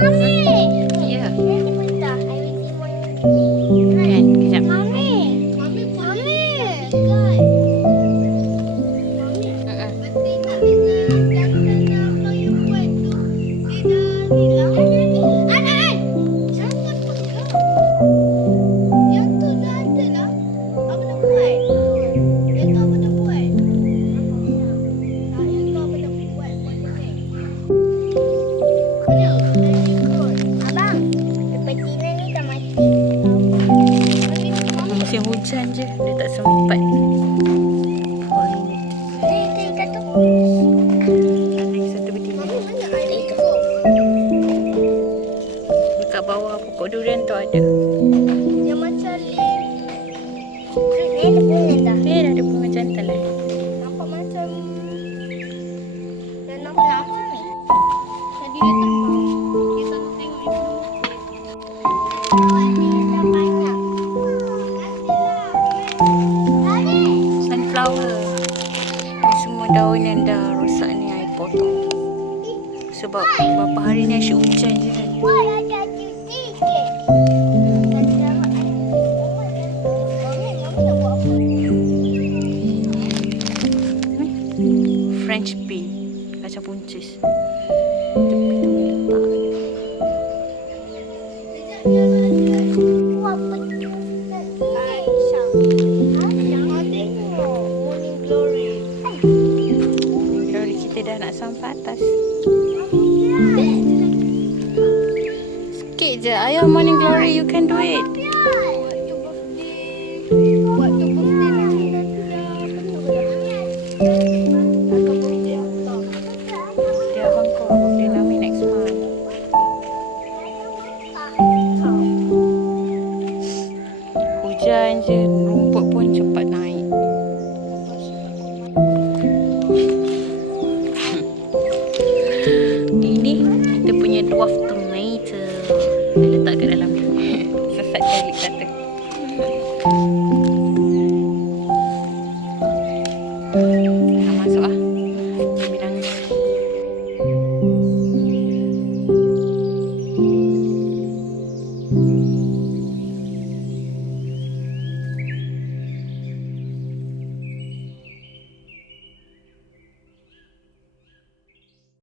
Ya. Ini benda. I will see one. Kan, kejap. Mami. Mami. Uh-uh. Betina dengan jantan apa yang buat tu dia dah hilang. Jangan pegang. Yang tu dah ada lah. Apa nak buat? Yang tu apa nak buat? Tak, yang tu apa nak buat? Buat ni. Ni, dah ikut. Abang, betina ni dah mati. Mami, Musim hujan je, dia tak sempat. Oh, ini. ni ikan tu. Ada lagi satu betina. Mami, mana air itu? Dekat bawah pokok durian tu ada. Yang macam ni ada bunga dah. Ni dah ada bunga jantan lah. Nampak macam dan nampak apa ni? Tadi dia terbang. Dia tak nak tengok ibu. Oh, ni dah banyak. Sunflower. Ni semua daun yang dah rosak ni I potong. Sebab beberapa hari ni asyik hujan je kan. Wah, ada cuti sikit. French pea. Kacang puncis. Tepi tu boleh letak. Wah, betul. Aisyah. Aisyah tengok. Morning glory. Glory kita dah nak sampai atas. Sikit je. Ayo morning glory, you can do it. Waktu birthday nanti dah penuh dah. Akan birthday Allah. Dia abang kau. Dia Nami next month. Hujan je. Rumput pun cepat naik. Ini kita punya dwarf tomato. Saya letak kat dalam ni. Sesat garlic satu.